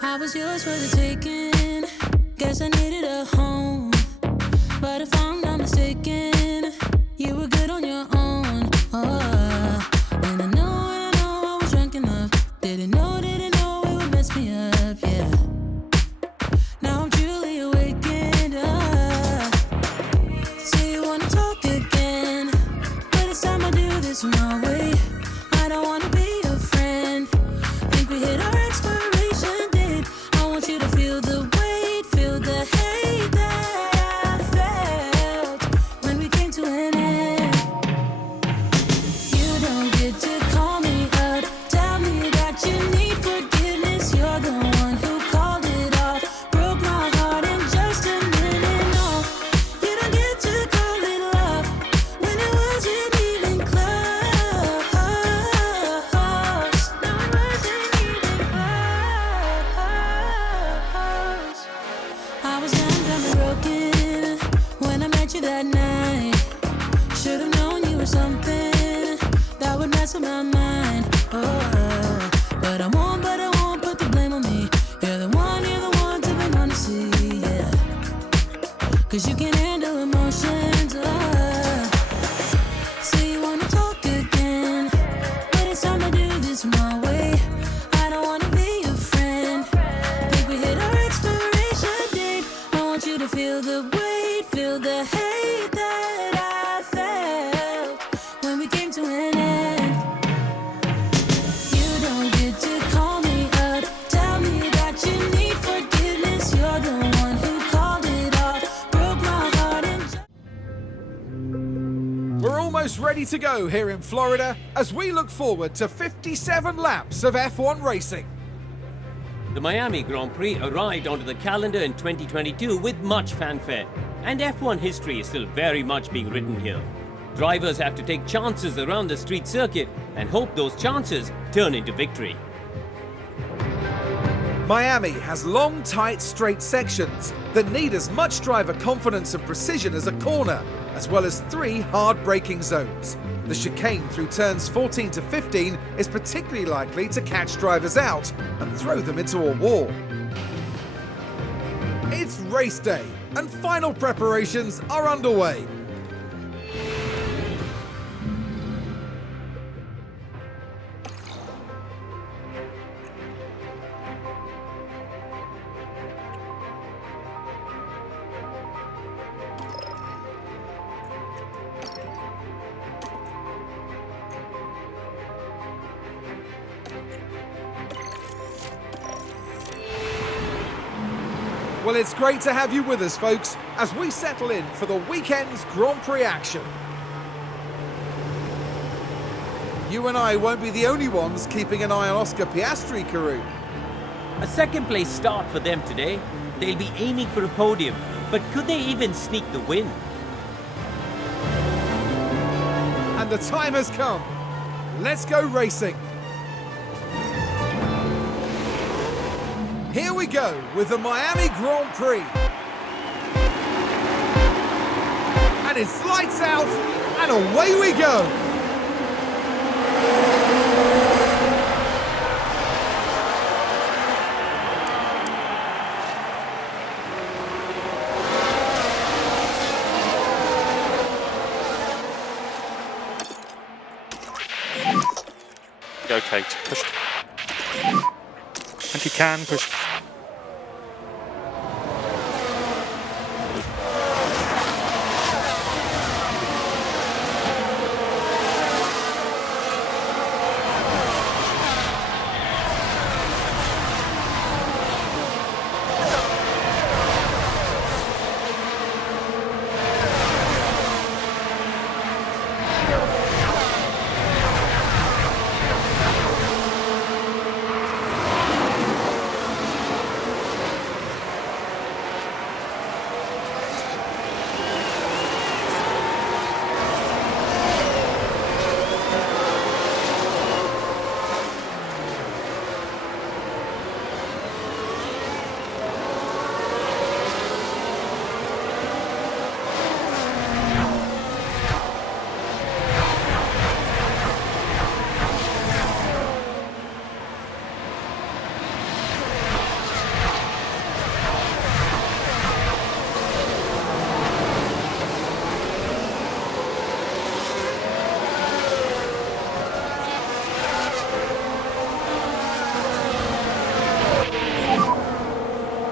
I was yours for the taking. Guess I needed a home, but if I'm not mistaken, you were good on your own. Oh, and I know I was drunk enough. Didn't know it would mess me up. Yeah. Now I'm truly awakened. So you wanna talk again, but it's time I do this my way. I don't wanna be your friend. Think we hit our expiration date. I want you to feel the weight, feel the hate that I felt when we came to an end. You don't get to call me up, tell me that you need forgiveness. You're the one who called it off, broke my heart in just a minute. No, you don't get to call it love when it wasn't even close. No, it wasn't even close. I was young and broken when I met you that night. Should've known you were something that would mess with my mind. Oh, but I won't put the blame on me. You're the one to be want to see, yeah. 'Cause you can handle emotions. So you wanna talk again, but it's time to do this my way. I don't wanna be your friend. Think we hit our expiration date. I want you to feel the weight, feel the hate that I felt when we came to an end. You don't get to call me up, tell me that you need forgiveness. You're the one who called it off, broke my heart and We're almost ready to go here in Florida as we look forward to 57 laps of F1 racing. The Miami Grand Prix arrived onto the calendar in 2022 with much fanfare, and F1 history is still very much being written here. Drivers have to take chances around the street circuit and hope those chances turn into victory. Miami has long, tight, straight sections that need as much driver confidence and precision as a corner, as well as 3 hard braking zones. The chicane through turns 14 to 15 is particularly likely to catch drivers out and throw them into a wall. It's race day, and final preparations are underway. Well, it's great to have you with us, folks, as we settle in for the weekend's Grand Prix action. You and I won't be the only ones keeping an eye on Oscar Piastri, Karoo. A second place start for them today. They'll be aiming for a podium, but could they even sneak the win? And the time has come. Let's go racing. Here we go with the Miami Grand Prix. And it's lights out, and away we go. Go, Kate. Push. And you can push.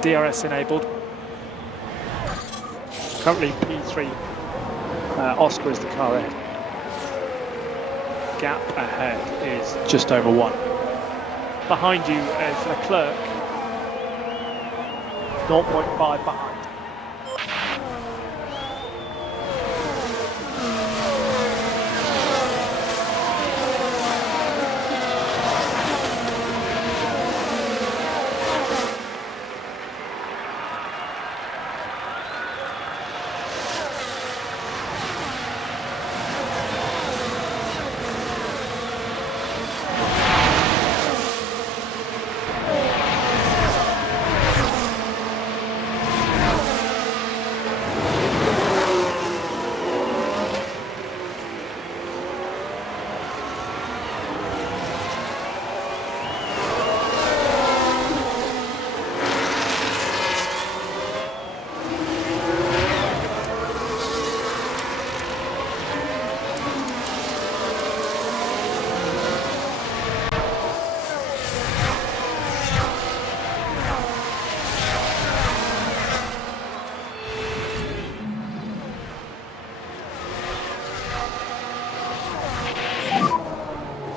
DRS enabled. Currently P3. Oscar is the car ahead. Gap ahead is just over 1. Behind you is Leclerc. 0.5 behind.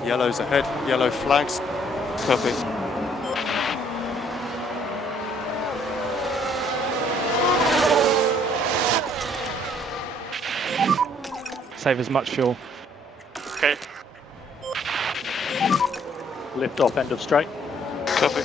Yellow's ahead, yellow flags. Copy. Save as much fuel. Okay. Lift off end of straight. Copy.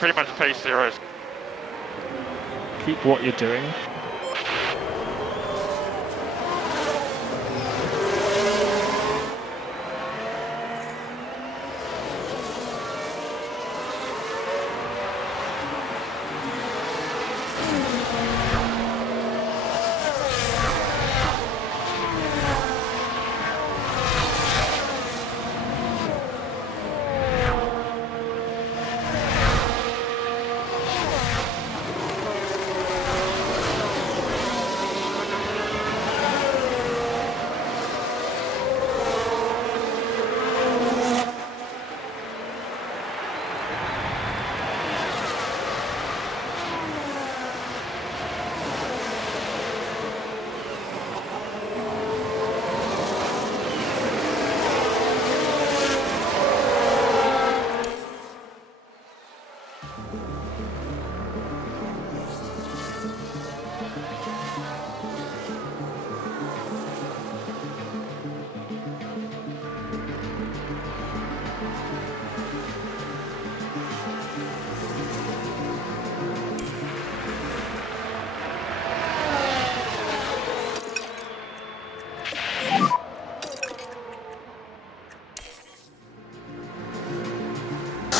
Pretty much pace zeros. Keep what you're doing.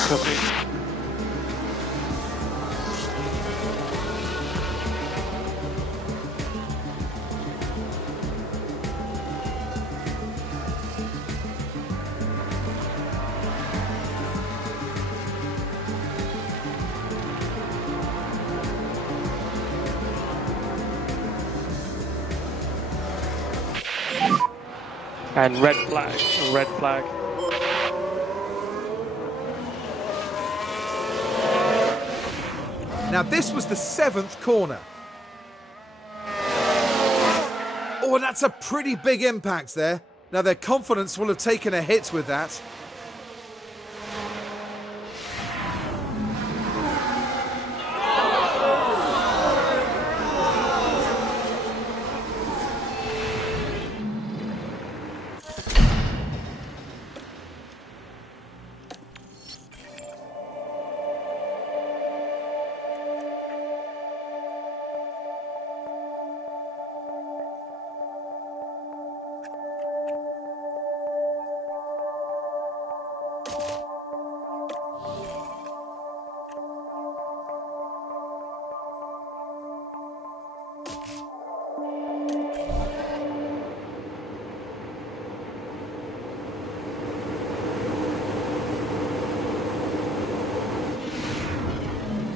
Copy. And red flag, red flag. Now this was the 7th corner. Oh, and that's a pretty big impact there. Now their confidence will have taken a hit with that.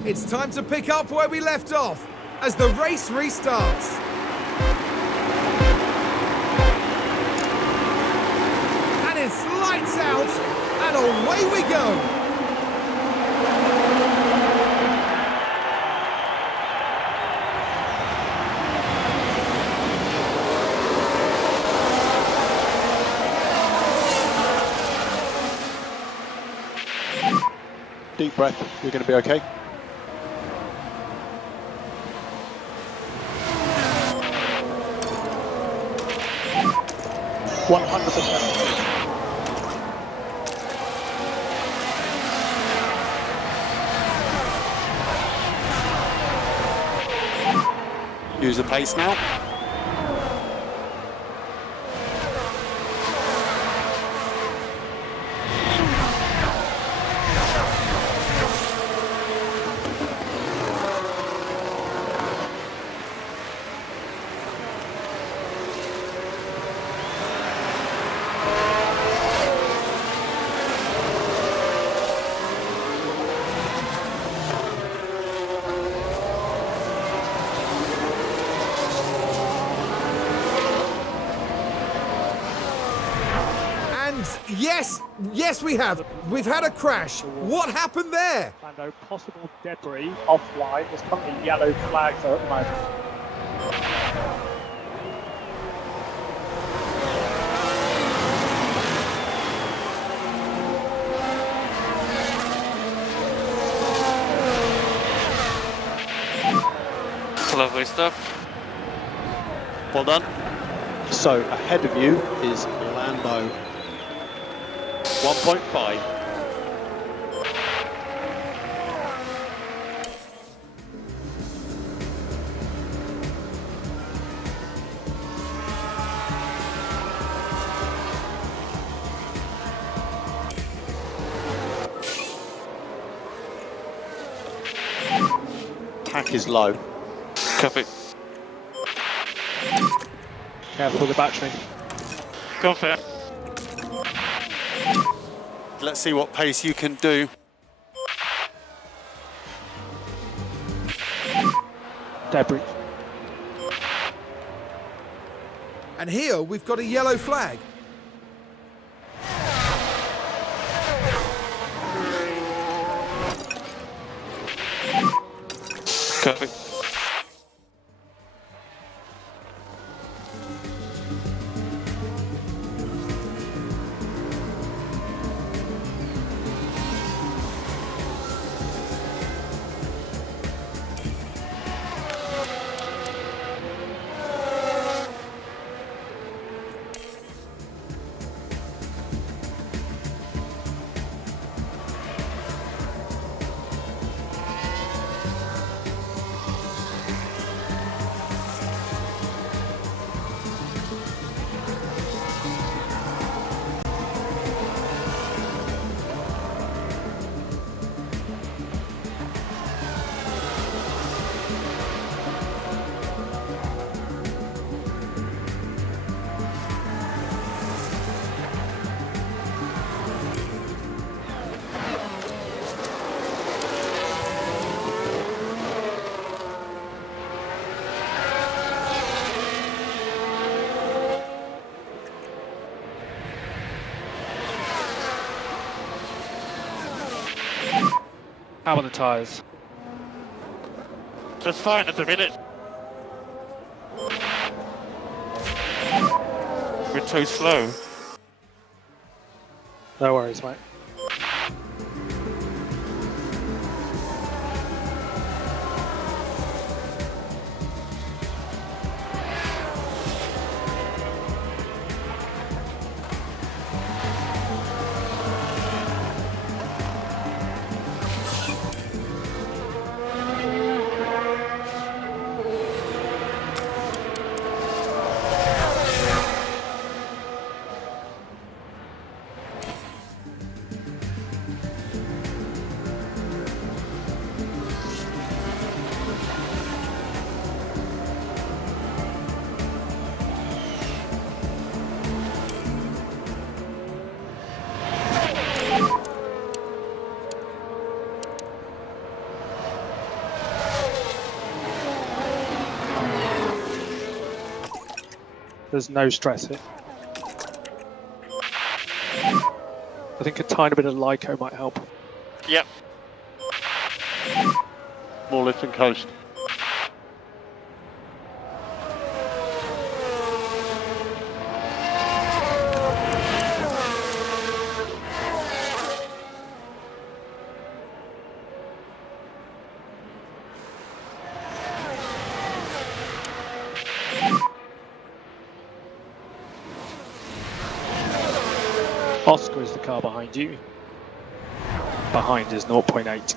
It's time to pick up where we left off as the race restarts. And it's lights out and away we go. Deep breath, you're going to be okay. Use the pace now. Yes, we have. We've had a crash. What happened there? And no possible debris offline. There's currently yellow flags at the moment. Lovely stuff. Well done. So ahead of you is Lambo. 1.5. Pack is low. Copy. Careful with the battery. Confirm. Let's see what pace you can do. Debris. And here we've got a yellow flag. Copy. How are the tyres? Just fine at the minute. We're too slow. No worries, mate. There's no stress here. I think a tiny bit of Lyco might help. Yep. More lift and coast. Oscar is the car behind you. Behind is 0.8.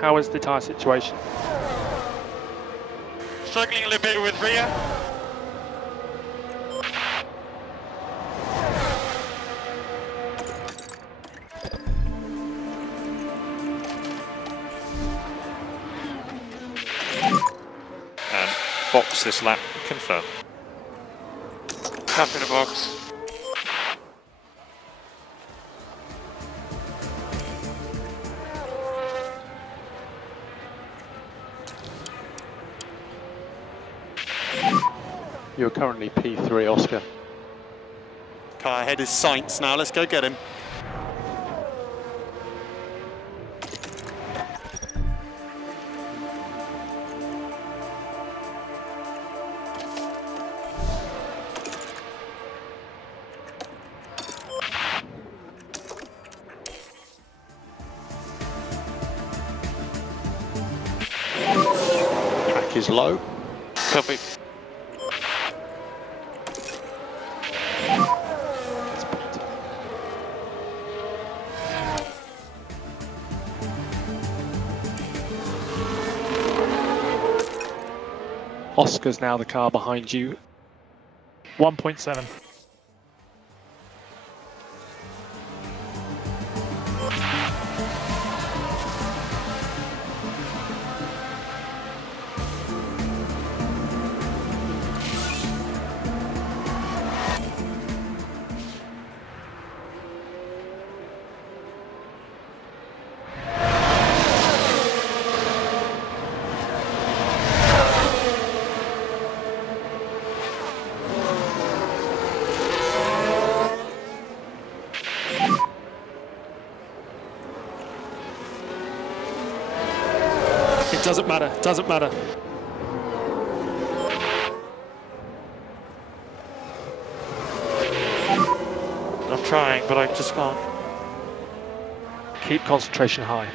How is the tyre situation? Struggling a little bit with rear. And box this lap, confirm. Tap in the box. You're currently P3, Oscar. Car ahead is Sainz now. Let's go get him. Track is low. Copy. That's Peter. Oscar's now the car behind you. 1.7. It doesn't matter, doesn't matter. I'm trying, but I just can't. Keep concentration high.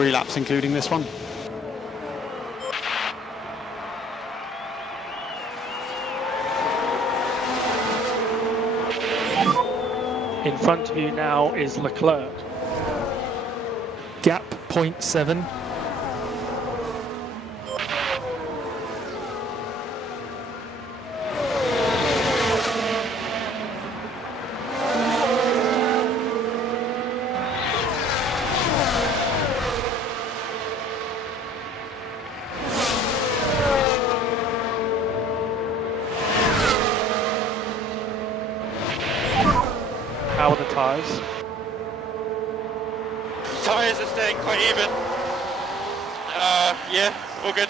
3 laps including this one. In front of you now is Leclerc. Gap 0.7. How are the tyres? Tyres are staying quite even. Yeah, all good.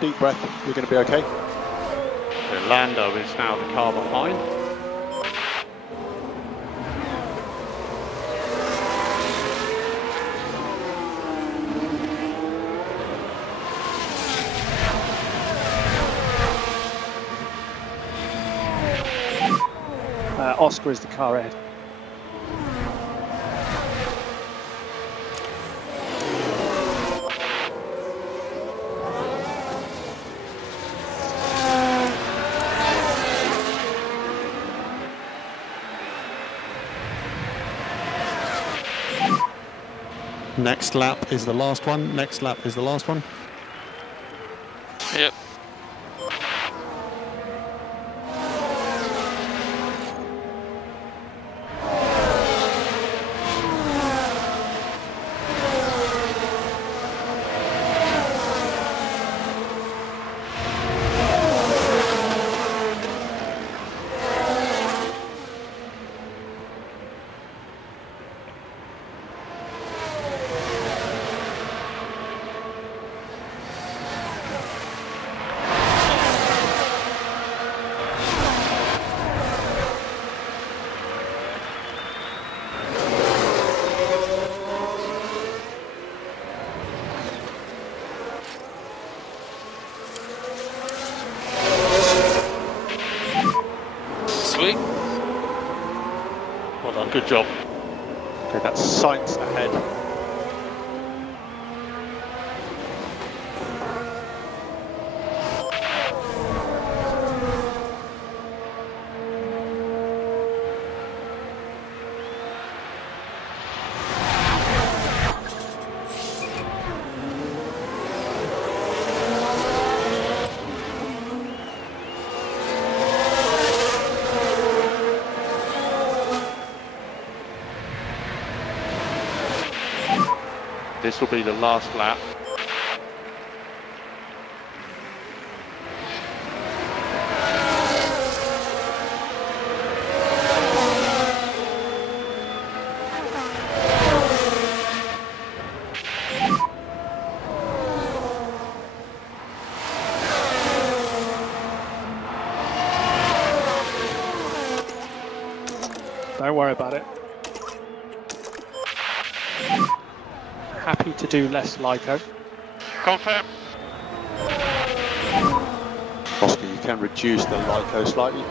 Deep breath, you're going to be okay. So Lando is now the car behind. Oscar is the car ahead. Next lap is the last one. Next lap is the last one. Yep. Sweet. Well done, good job. Okay, that's Sainz ahead. This will be the last lap. Don't worry about it. Happy to do less LICO. Confirm. Oscar, you can reduce the LICO slightly.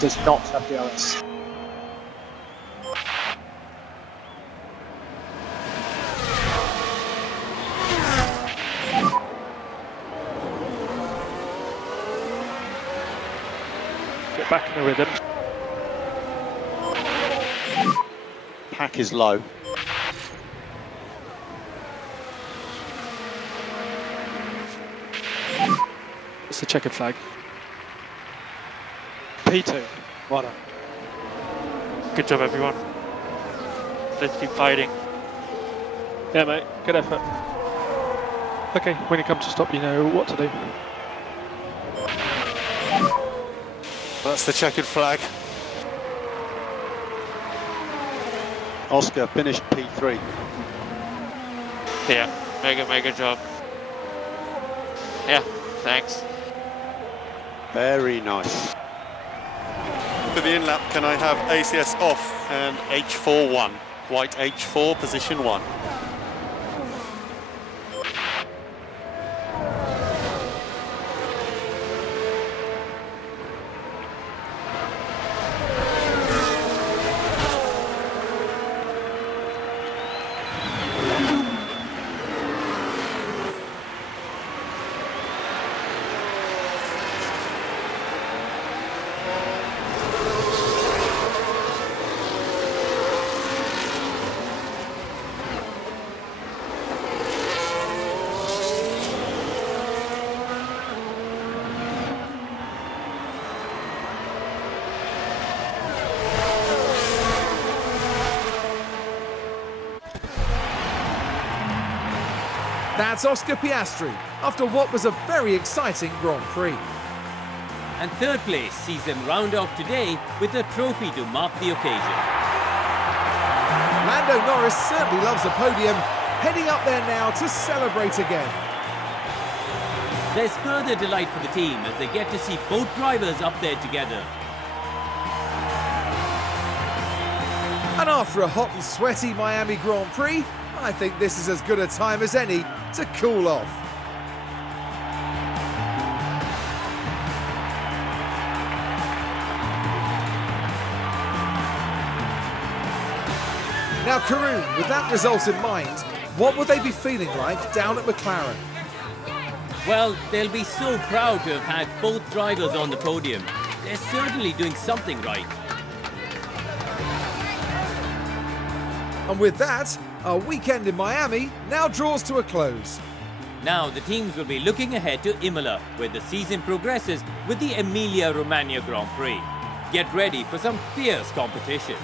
Does not have the OS. Get back in the rhythm. Pack is low. It's the checkered flag. P2. Well done. Good job, everyone. Let's keep fighting. Yeah, mate. Good effort. Okay, when it comes to stop, you know what to do. That's the checkered flag. Oscar finished P3. Yeah, mega job. Yeah, thanks. Very nice. For the in-lap, can I have ACS off and H4 1? White H4, position 1. That's Oscar Piastri after what was a very exciting Grand Prix. And third place sees them round off today with a trophy to mark the occasion. Lando Norris certainly loves a podium, heading up there now to celebrate again. There's further delight for the team as they get to see both drivers up there together. And after a hot and sweaty Miami Grand Prix, I think this is as good a time as any to cool off. Now, Karun, with that result in mind, what will they be feeling like down at McLaren? Well, they'll be so proud to have had both drivers on the podium. They're certainly doing something right. And with that, our weekend in Miami now draws to a close. Now the teams will be looking ahead to Imola, where the season progresses with the Emilia-Romagna Grand Prix. Get ready for some fierce competition.